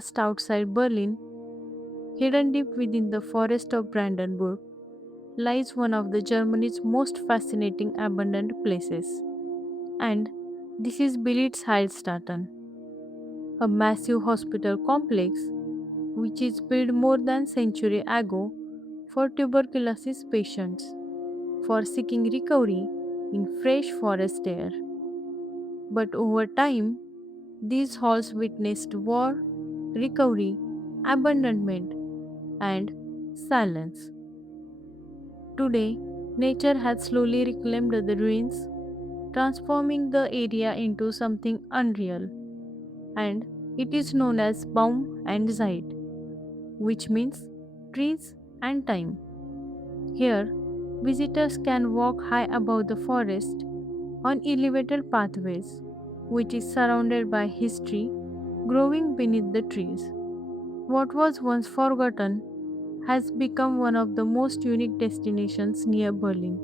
just outside Berlin, hidden deep within the forest of Brandenburg, lies one of the Germany's most fascinating abandoned places. And this is Beelitz-Heilstätten, a massive hospital complex which is built more than century ago for tuberculosis patients for seeking recovery in fresh forest air. But over time, these halls witnessed war, recovery, abandonment, and silence. Today, nature has slowly reclaimed the ruins, transforming the area into something unreal, and it is known as Baum and Zeit, which means trees and time. Here, visitors can walk high above the forest on elevated pathways, which is surrounded by history growing beneath the trees. What was once forgotten has become one of the most unique destinations near Berlin,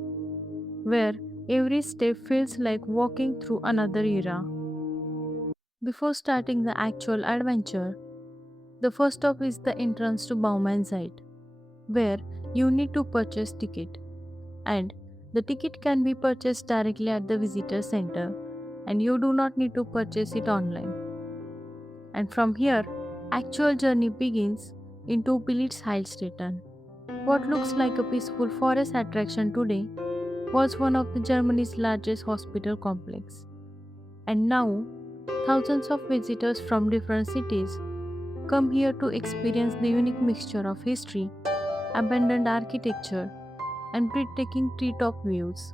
where every step feels like walking through another era. Before starting the actual adventure, the first stop is the entrance to Baum Zeit, where you need to purchase ticket, and the ticket can be purchased directly at the visitor center, and you do not need to purchase it online. And from here, actual journey begins into Beelitz-Heilstätten. What looks like a peaceful forest attraction today was one of the Germany's largest hospital complex. And now, thousands of visitors from different cities come here to experience the unique mixture of history, abandoned architecture, and breathtaking treetop views.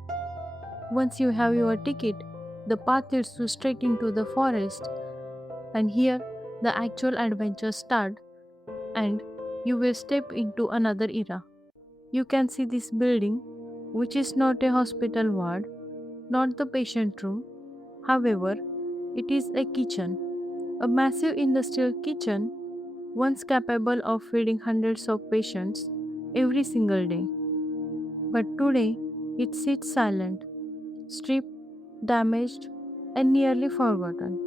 Once you have your ticket, the path leads you straight into the forest, and here the actual adventure starts, and you will step into another era. You can see this building, which is not a hospital ward, not the patient room. However, it is a kitchen, a massive industrial kitchen, once capable of feeding hundreds of patients every single day. But today, it sits silent, stripped, damaged, and nearly forgotten.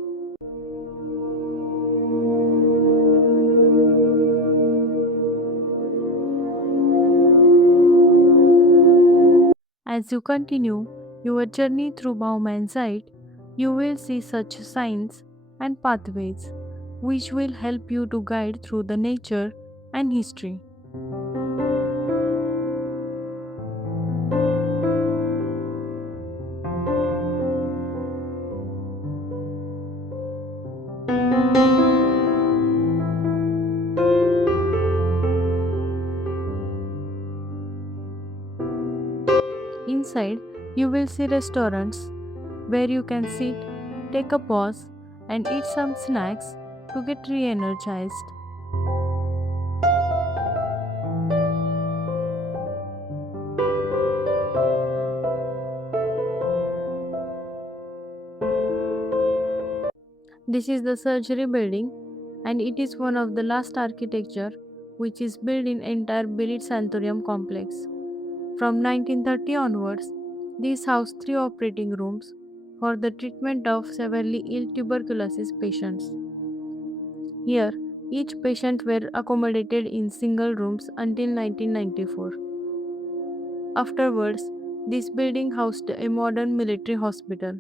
As you continue your journey through Baum Zeit, you will see such signs and pathways which will help you to guide through the nature and history. Inside, you will see restaurants where you can sit, take a pause, and eat some snacks to get re energized. This is the surgery building, and it is one of the last architecture which is built in entire Beelitz Sanatorium complex. From 1930 onwards, these house three operating rooms for the treatment of severely ill tuberculosis patients. Here, each patient were accommodated in single rooms until 1994. Afterwards, this building housed a modern military hospital.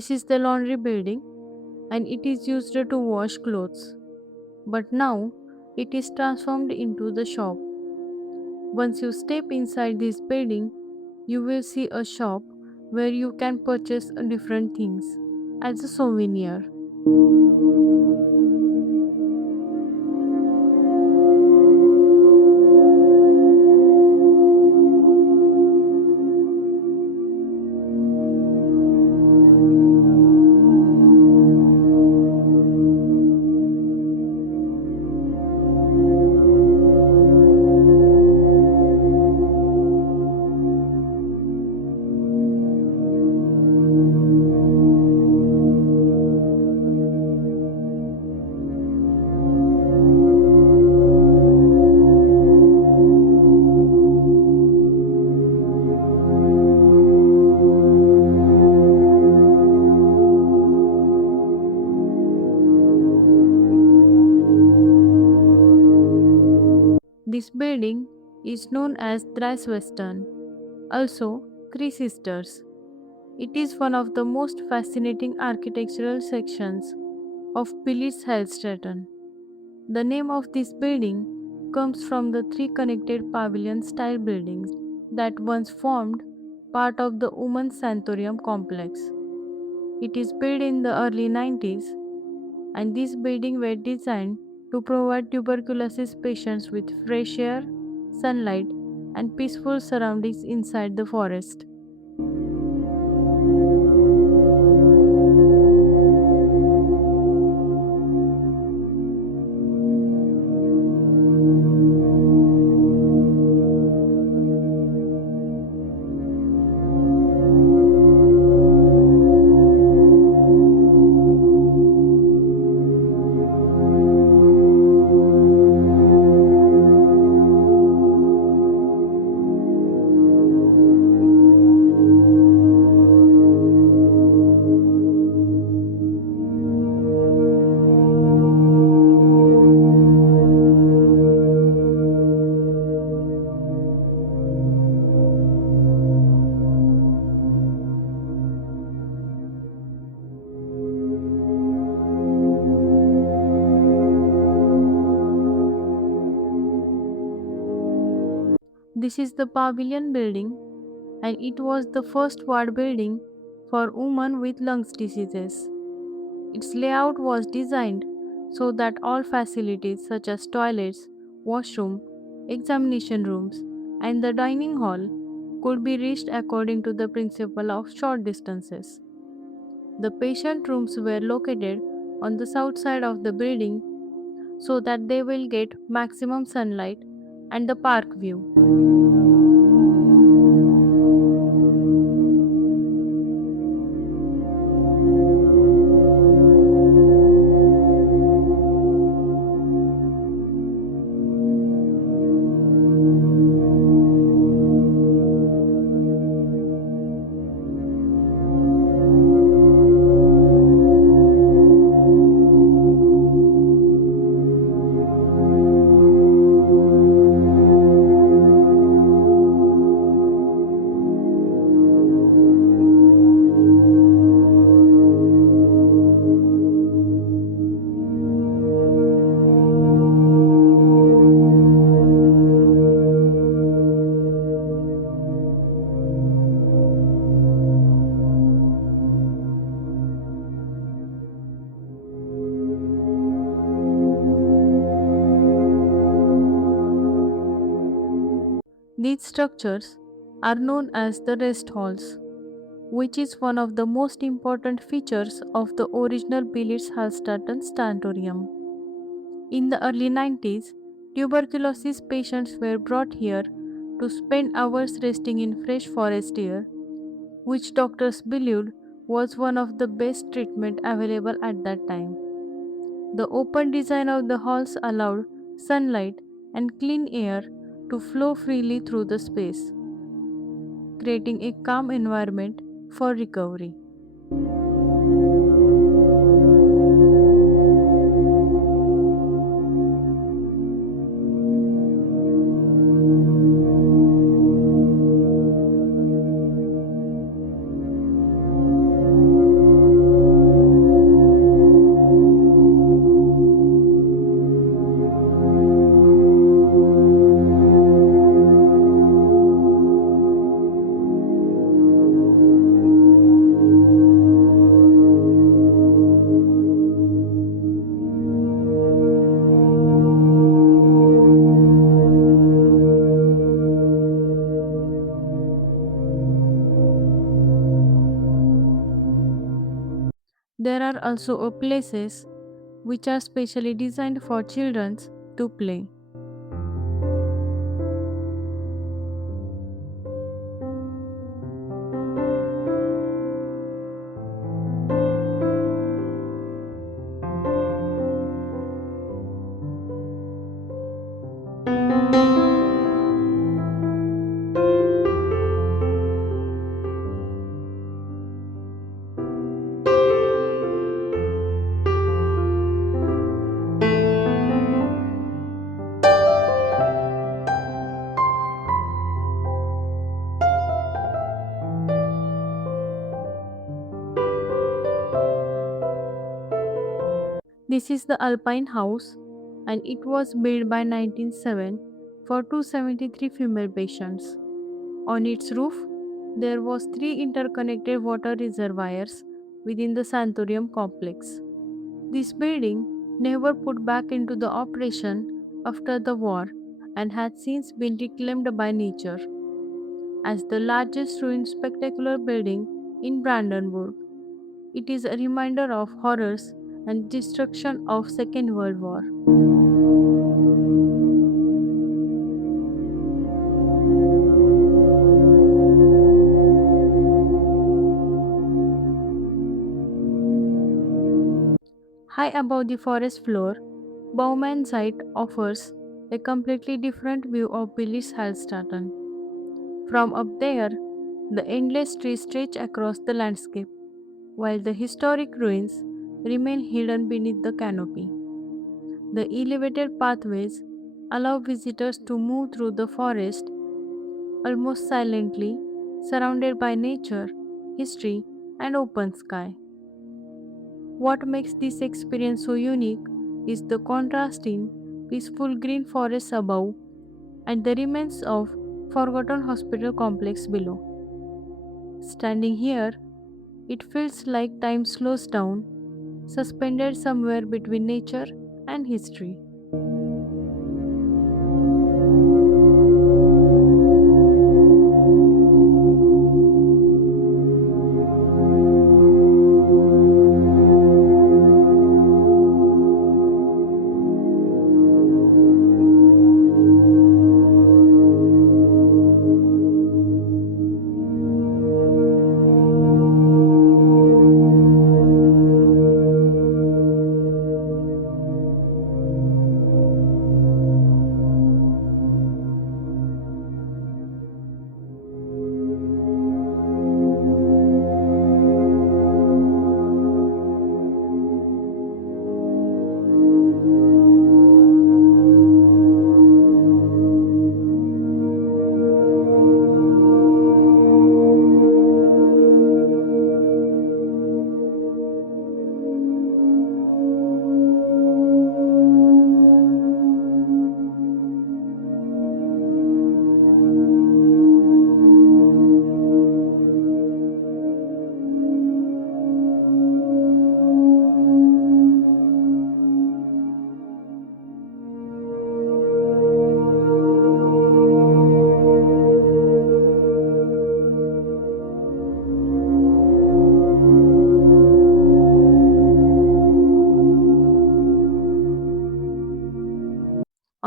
This is the laundry building, and it is used to wash clothes. But now it is transformed into the shop. Once you step inside this building, you will see a shop where you can purchase different things as a souvenir. This building is known as Drei-Schwestern, also Three Sisters. It is one of the most fascinating architectural sections of Beelitz-Heilstätten. The name of this building comes from the three connected pavilion style buildings that once formed part of the women's sanatorium complex. It is built in the early 90s, and these buildings were designed to provide tuberculosis patients with fresh air, sunlight, and peaceful surroundings inside the forest. This is the Pavilion building, and it was the first ward building for women with lungs diseases. Its layout was designed so that all facilities such as toilets, washroom, examination rooms, and the dining hall could be reached according to the principle of short distances. The patient rooms were located on the south side of the building so that they will get maximum sunlight and the park view. These structures are known as the rest halls, which is one of the most important features of the original Beelitz-Heilstätten sanatorium. In the early 90s, tuberculosis patients were brought here to spend hours resting in fresh forest air, which doctors believed was one of the best treatment available at that time. The open design of the halls allowed sunlight and clean air to flow freely through the space, creating a calm environment for recovery. There are also places which are specially designed for children to play. This is the Alpine house and it was built by 1907 for 273 female patients. On its roof, there was three interconnected water reservoirs within the sanatorium complex. This building never put back into the operation after the war and has since been reclaimed by nature as the largest ruined spectacular building in Brandenburg. It is a reminder of horrors and destruction of Second World War. High above the forest floor, Baum Zeit offers a completely different view of Beelitz-Heilstätten. From up there, the endless trees stretch across the landscape, while the historic ruins remain hidden beneath the canopy. The elevated pathways allow visitors to move through the forest almost silently, surrounded by nature, history, and open sky. What makes this experience so unique is the contrast in peaceful green forests above and the remains of forgotten hospital complex below. Standing here, it feels like time slows down, suspended somewhere between nature and history.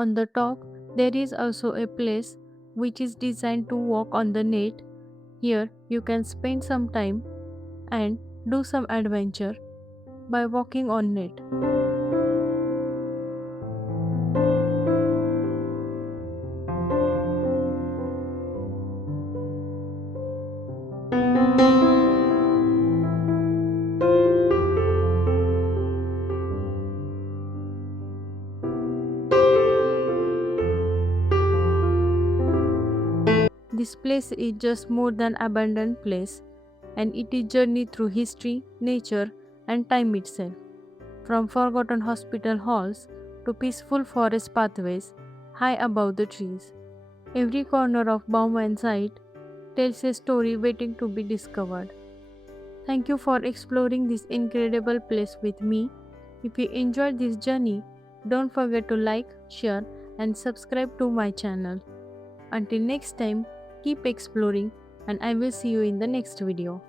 On the top, there is also a place which is designed to walk on the net. Here, you can spend some time and do some adventure by walking on net. This place is just more than abandoned place and it is journey through history, nature and time itself. From forgotten hospital halls to peaceful forest pathways high above the trees. Every corner of Baum Zeit tells a story waiting to be discovered. Thank you for exploring this incredible place with me. If you enjoyed this journey, don't forget to like, share and subscribe to my channel. Until next time, keep exploring and I will see you in the next video.